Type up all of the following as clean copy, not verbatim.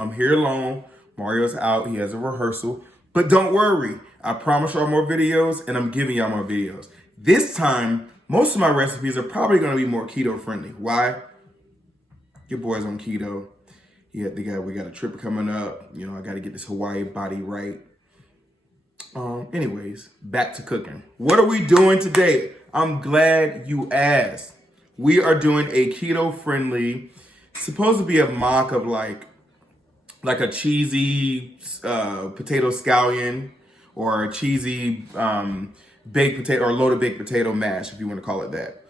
I'm here alone. Mario's out. He has a rehearsal. But don't worry. I promise y'all more videos, and I'm giving y'all more videos. This time, most of my recipes are probably going to be more keto friendly. Why? Your boy's on keto. We got a trip coming up. You know, I got to get this Hawaii body right. Anyways, back to cooking. What are we doing today? I'm glad you asked. We are doing a keto friendly, supposed to be a mock of like a cheesy potato scallion or a cheesy baked potato or loaded baked potato mash, if you want to call it that.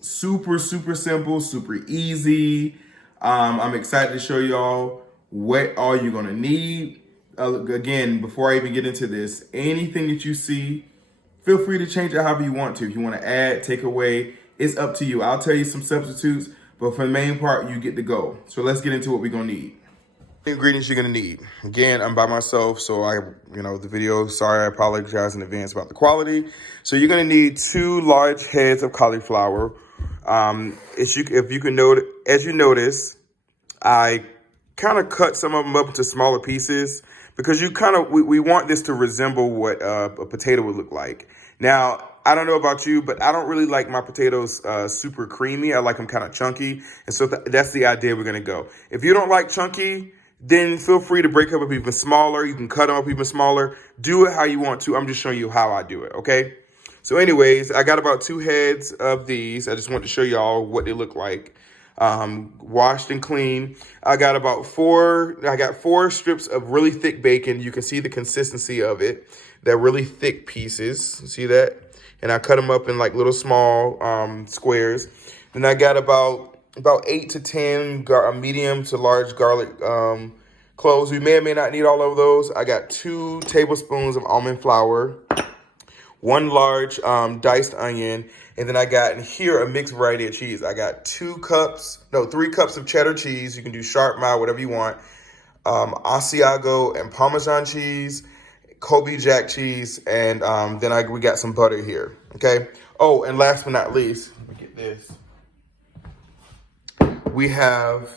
Super simple, super easy. I'm excited to show y'all what all you're gonna need. Again, before I even get into this, anything that you see, feel free to change it however you want to. If you want to add, take away, it's up to you. I'll tell you some substitutes, but for the main part, you get to go. So let's get into what we're gonna need. The ingredients you're gonna need. Again, I'm by myself, so the video, sorry, I apologize in advance about the quality. So you're gonna need 2 large heads of cauliflower. As you notice, I kind of cut some of them up into smaller pieces because we want this to resemble what a potato would look like. Now, I don't know about you, but I don't really like my potatoes super creamy. I like them kind of chunky. And so that's the idea we're going to go. If you don't like chunky, then feel free to break up even smaller. You can cut them up even smaller. Do it how you want to. I'm just showing you how I do it, okay? So anyways, I got about 2 heads of these. I just want to show y'all what they look like. Washed and clean. I got 4 strips of really thick bacon. You can see the consistency of it. They're really thick pieces. See that? And I cut them up in like little small squares. Then I got about 8 to 10 medium to large garlic cloves. We may or may not need all of those. I got 2 tablespoons of almond flour, 1 large diced onion, and then I got in here a mixed variety of cheese. I got 3 cups of cheddar cheese. You can do sharp, mild, whatever you want. Asiago and Parmesan cheese, Kobe Jack cheese, and then we got some butter here, okay? Oh, and last but not least, let me get this. We have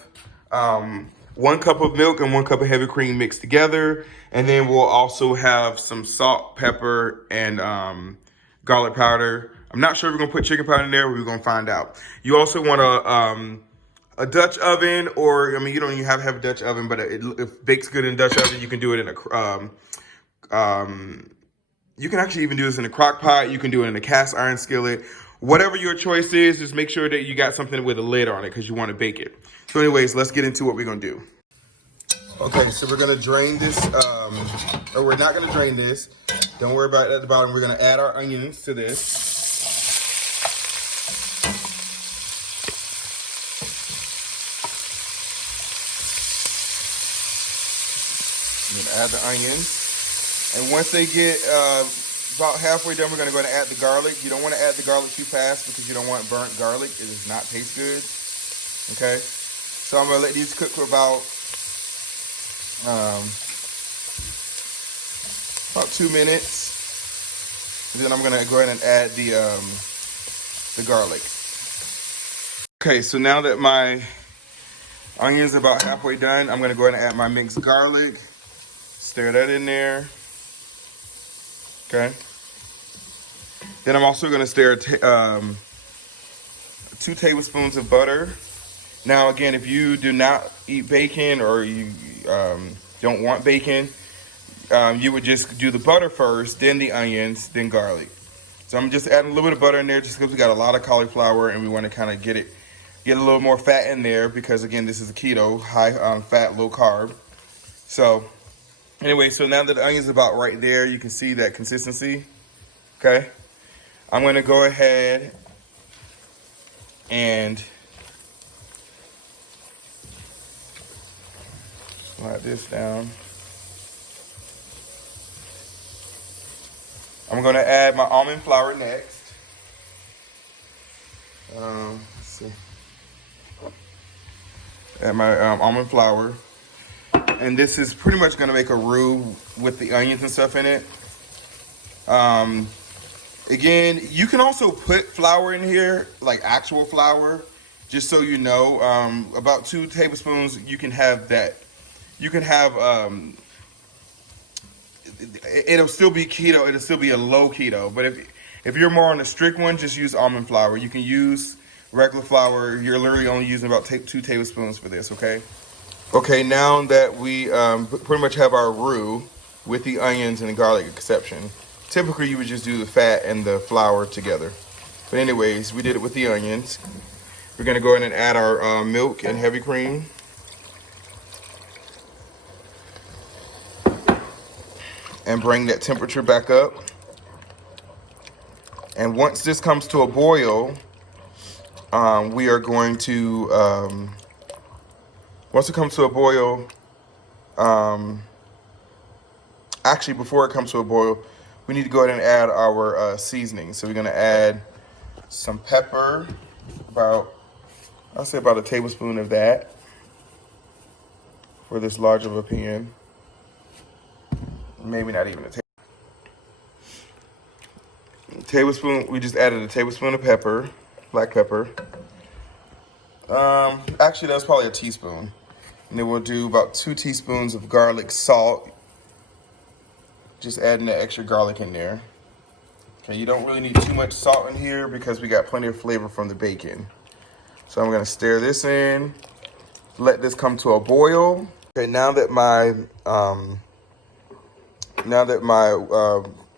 1 cup of milk and 1 cup of heavy cream mixed together. And then we'll also have some salt, pepper, and garlic powder. I'm not sure if we're gonna put chicken powder in there, but we're gonna find out. You also want a Dutch oven, or you don't even have to have a Dutch oven, but it bakes good in a Dutch oven. You can do it in you can actually even do this in a crock pot. You can do it in a cast iron skillet. Whatever your choice is, just make sure that you got something with a lid on it because you want to bake it. So anyways, let's get into what we're gonna do. Okay, so we're gonna drain this, or we're not gonna drain this. Don't worry about it at the bottom. We're gonna add our onions to this. I'm gonna add the onions. And once they get about halfway done, we're gonna go and add the garlic. You don't wanna add the garlic too fast because you don't want burnt garlic. It does not taste good, okay? So I'm gonna let these cook for about 2 minutes. And then I'm gonna go ahead and add the garlic. Okay, so now that my onions are about halfway done, I'm gonna go ahead and add my mixed garlic. Stir that in there. Okay. Then I'm also gonna stir 2 tablespoons of butter. Now again, if you do not eat bacon or you don't want bacon, you would just do the butter first, then the onions, then garlic. So I'm just adding a little bit of butter in there just because we got a lot of cauliflower and we want to kind of get a little more fat in there because again, this is a keto, high fat, low carb. So anyway, so now that the onion's about right there, you can see that consistency, okay? I'm gonna go ahead and slide this down. I'm gonna add my almond flour next. Let's see. Add my almond flour. And this is pretty much gonna make a roux with the onions and stuff in it. Again, you can also put flour in here, like actual flour, Just so you know, about 2 tablespoons, you can have that. You can have, it'll still be keto, it'll still be a low keto. But if you're more on a strict one, just use almond flour. You can use regular flour. You're literally only using about 2 tablespoons for this, okay? Okay, now that we pretty much have our roux with the onions and the garlic exception, typically you would just do the fat and the flour together. But anyways, we did it with the onions. We're gonna go ahead and add our milk and heavy cream. And bring that temperature back up. And once this comes to a boil, we are going to, once it comes to a boil, actually before it comes to a boil, we need to go ahead and add our seasoning. So we're gonna add some pepper, I'll say about a tablespoon of that for this large of a pan. Maybe not even a tablespoon. We just added a tablespoon of pepper, black pepper. Actually, that's probably a teaspoon. And then we'll do about 2 teaspoons of garlic salt. Just adding that extra garlic in there. Okay, you don't really need too much salt in here because we got plenty of flavor from the bacon. So I'm gonna stir this in, let this come to a boil. Okay, now that my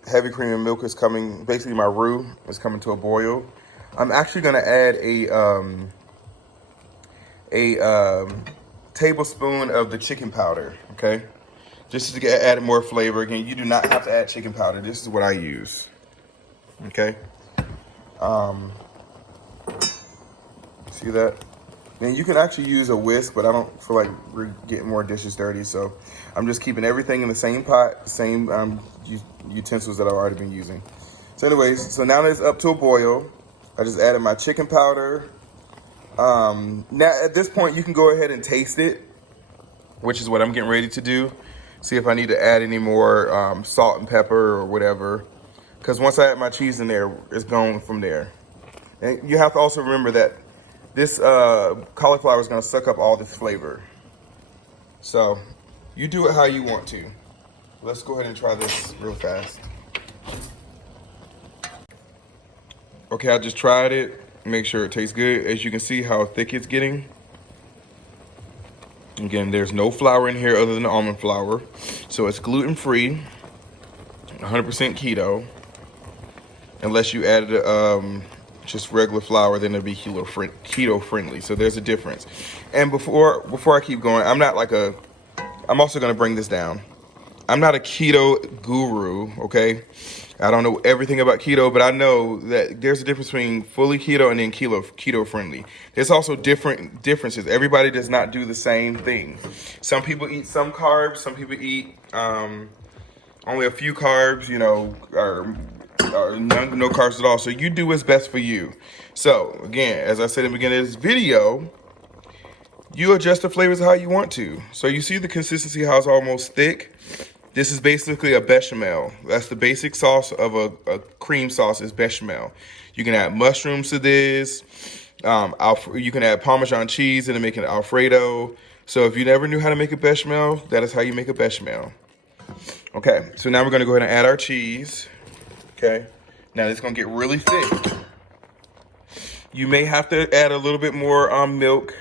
heavy cream and milk is coming, basically my roux is coming to a boil, I'm actually gonna add a tablespoon of the chicken powder, okay? Just to add more flavor. Again, you do not have to add chicken powder. This is what I use, okay? See that? And you can actually use a whisk, but I don't feel like we're getting more dishes dirty, so I'm just keeping everything in the same pot, same utensils that I've already been using. So anyways, so now that it's up to a boil, I just added my chicken powder. Now at this point, you can go ahead and taste it, which is what I'm getting ready to do. See if I need to add any more salt and pepper or whatever. Because once I add my cheese in there, it's going from there. And you have to also remember that this cauliflower is going to suck up all this flavor. So you do it how you want to. Let's go ahead and try this real fast. Okay, I just tried it. Make sure it tastes good. As you can see how thick it's getting. Again, there's no flour in here other than almond flour. So it's gluten-free, 100% keto. Unless you added just regular flour, then it'll be keto friendly. So there's a difference. And before I keep going, I'm also gonna bring this down. I'm not a keto guru, okay? I don't know everything about keto, but I know that there's a difference between fully keto and then keto friendly. There's also differences. Everybody does not do the same thing. Some people eat some carbs, some people eat only a few carbs, you know, or no carbs at all. So you do what's best for you. So again, as I said in the beginning of this video, you adjust the flavors how you want to. So you see the consistency, how it's almost thick. This is basically a bechamel. That's the basic sauce of a cream sauce is bechamel. You can add mushrooms to this. You can add Parmesan cheese and make an Alfredo. So if you never knew how to make a bechamel, that is how you make a bechamel. Okay, so now we're gonna go ahead and add our cheese. Okay, now it's gonna get really thick. You may have to add a little bit more milk.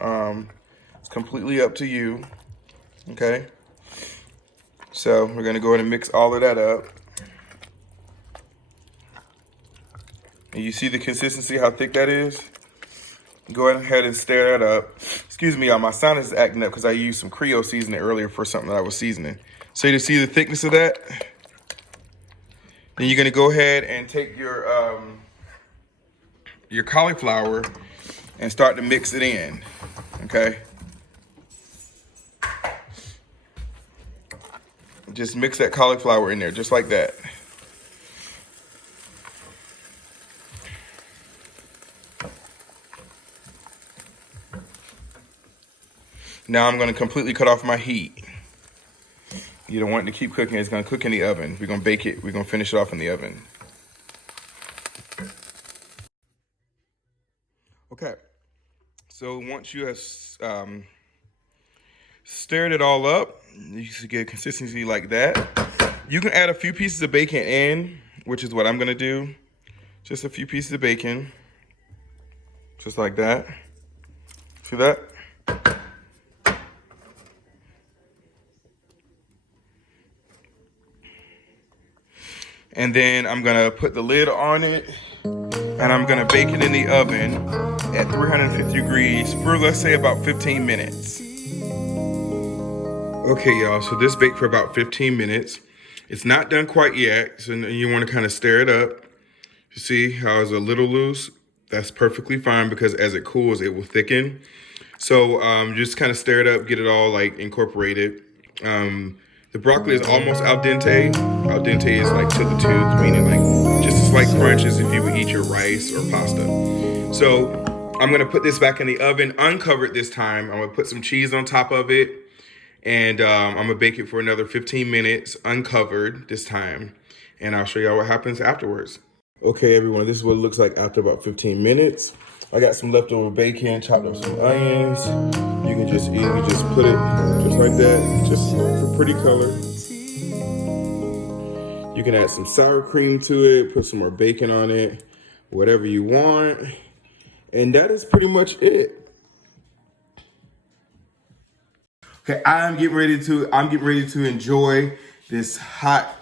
It's completely up to you. Okay. So we're gonna go ahead and mix all of that up. And you see the consistency, how thick that is? Go ahead and stir that up. Excuse me, y'all, my sinus is acting up because I used some Creole seasoning earlier for something that I was seasoning. So you see the thickness of that? Then you're gonna go ahead and take your cauliflower and start to mix it in, okay? Just mix that cauliflower in there, just like that. Now I'm gonna completely cut off my heat. You don't want it to keep cooking, it's gonna cook in the oven. We're gonna bake it, we're gonna finish it off in the oven. Okay, So once you have stirred it all up, you should get consistency like that. You can add a few pieces of bacon in, which is what I'm gonna do. Just a few pieces of bacon, just like that. See that? And then I'm gonna put the lid on it, and I'm gonna bake it in the oven at 350 degrees for, let's say, about 15 minutes. Okay, y'all, so this baked for about 15 minutes. It's not done quite yet, so you wanna kind of stir it up. You see how it's a little loose? That's perfectly fine because as it cools, it will thicken. So just kind of stir it up, get it all like incorporated. The broccoli is almost al dente. Al dente is like to the tooth, meaning like just as slight crunch as if you would eat your rice or pasta. So I'm gonna put this back in the oven, uncovered this time. I'm gonna put some cheese on top of it, and I'm gonna bake it for another 15 minutes, uncovered this time. And I'll show y'all what happens afterwards. Okay, everyone, this is what it looks like after about 15 minutes. I got some leftover bacon, chopped up some onions. You can just eat, you just put it just like that, just for pretty color. You can add some sour cream to it, put some more bacon on it, whatever you want. And that is pretty much it. Okay, I'm getting ready to enjoy this hot,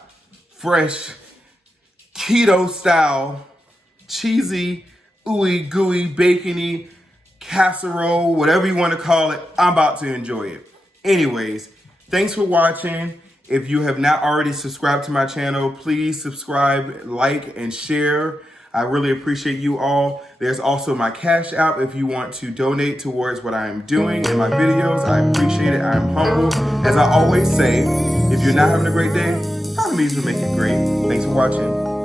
fresh, keto style, cheesy, ooey gooey, bacony, casserole, whatever you want to call it. I'm about to enjoy it. Anyways, thanks for watching. If you have not already subscribed to my channel, please subscribe, like, and share. I really appreciate you all. There's also my Cash App if you want to donate towards what I am doing in my videos. I appreciate it. I am humble. As I always say, if you're not having a great day, find a means to make it great. Thanks for watching.